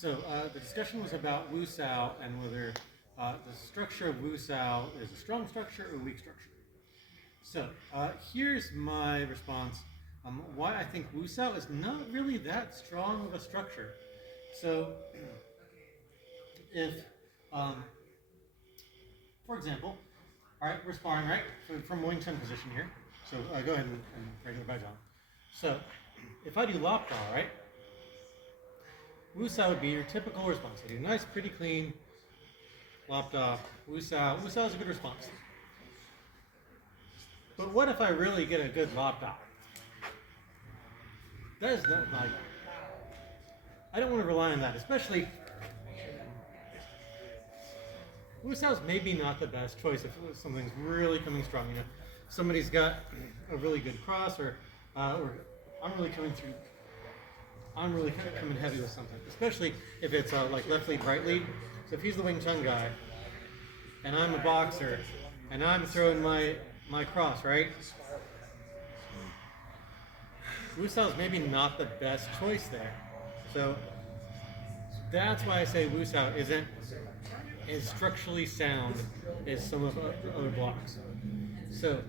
The discussion was about Wu Sau and whether the structure of Wu Sau is a strong structure or a weak structure. Here's my response why I think Wu Sau is not really that strong of a structure. So, if, for example, all right, we're sparring, right, from Wing Chun position here. So go ahead and regular by John. So, if I do lop jaw, right, Wu Sau would be your typical response. I do nice, pretty clean, lopped off, Wu Sau. Wu Sau is a good response. But what if I really get a good lopped off? That is not like, I don't want to rely on that, especially Wu Sau is maybe not the best choice if something's really coming strong. You know, somebody's got a really good cross, or I'm really coming through. I'm really coming heavy with something, especially if it's like left lead, right lead. So if he's the Wing Chun guy, and I'm a boxer, and I'm throwing my cross, right? Wu Sau is maybe not the best choice there. So that's why I say Wu Sau isn't as structurally sound as some of the other blocks. So,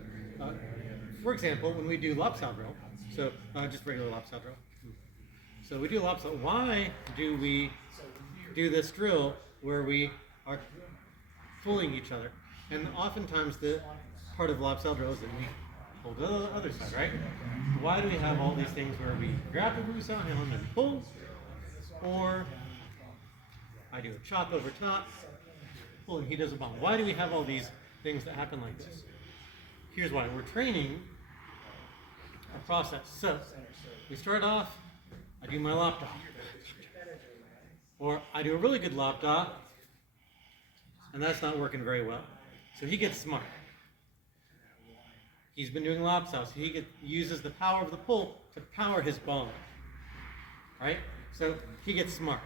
for example, when we do lop Sau drill, so just regular lop Sau drill. So we do lop Sau. Why do we do this drill where we are pulling each other? And oftentimes the part of lop Sau drill is that we pull the other side, right? Why do we have all these things where we grab the Wu Sau hand and pull, or I do a chop over top, pull, and he does a bomb? Why do we have all these things that happen like this? Here's why. We're training a process. So we start off, I do my lop da, or I do a really good lop da, and that's not working very well. So he gets smart. He's been doing lop Sau, so he uses the power of the pull to power his bomb. Right? So he gets smart.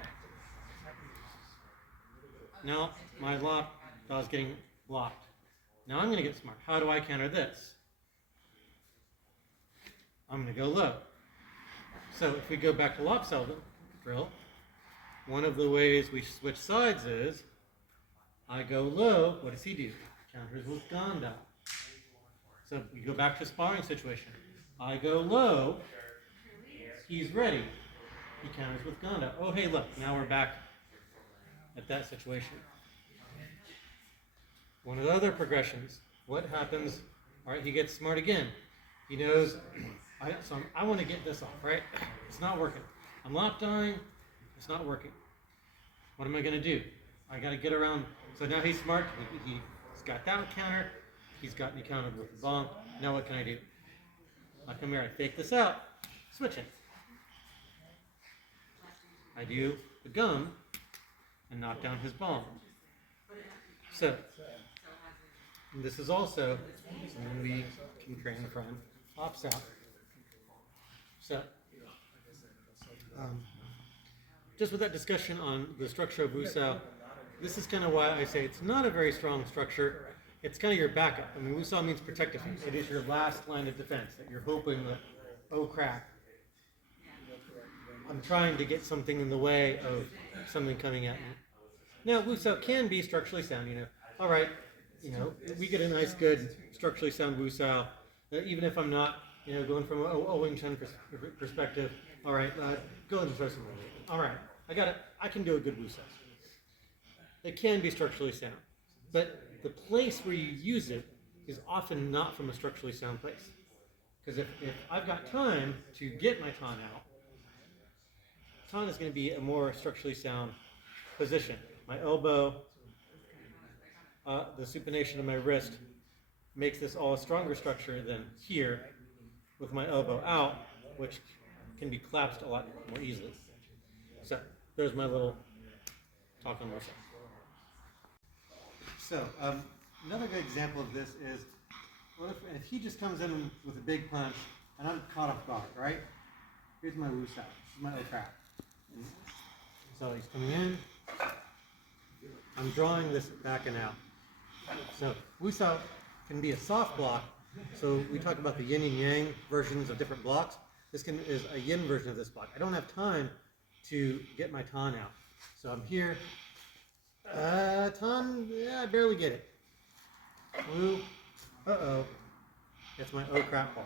Now my lop da is getting locked. Now I'm going to get smart. How do I counter this? I'm going to go low. So if we go back to lop Sau drill, one of the ways we switch sides is I go low. What does he do? Counters with ganda. So we go back to sparring situation. I go low. He's ready. He counters with ganda. Oh, hey, look. Now we're back at that situation. One of the other progressions, what happens? All right, he gets smart again. He knows, I want to get this off, right? It's not working. I'm lop dying. It's not working. What am I going to do? I got to get around. So now he's smart. He's got that counter. He's got me countered with the bomb. Now what can I do? I come here, I fake this out, switch it. I do the gum and knock down his bomb. So, this is also something we can train from lop Sau. So, just with that discussion on the structure of Wu Sau, this is kind of why I say it's not a very strong structure. It's kind of your backup. I mean, Wu Sau means protective hand. It is your last line of defense that you're hoping that, oh crap, I'm trying to get something in the way of something coming at me. Now, Wu Sau can be structurally sound, you know. All right, you know, we get a nice, good, structurally sound Wu Sau. Even if I'm not, you know, going from a Wing Chun perspective, all right, go ahead and throw some. All right, I got it. I can do a good Wu Sau. It can be structurally sound, but the place where you use it is often not from a structurally sound place. Because if I've got time to get my ton out, ton is going to be a more structurally sound position. My elbow, the supination of my wrist makes this all a stronger structure than here with my elbow out, which can be collapsed a lot more easily. So there's my little talk on Wu Sau. So, another good example of this is, what if he just comes in with a big punch, and I'm caught off guard, right? Here's my Wu Sau, this is my trap. So he's coming in, I'm drawing this back and out. So Wu Sau can be a soft block, so we talk about the yin and yang versions of different blocks. This is a yin version of this block. I don't have time to get my tan out. So I'm here. Ton, yeah, I barely get it. Blue. Uh-oh. That's my oh crap ball.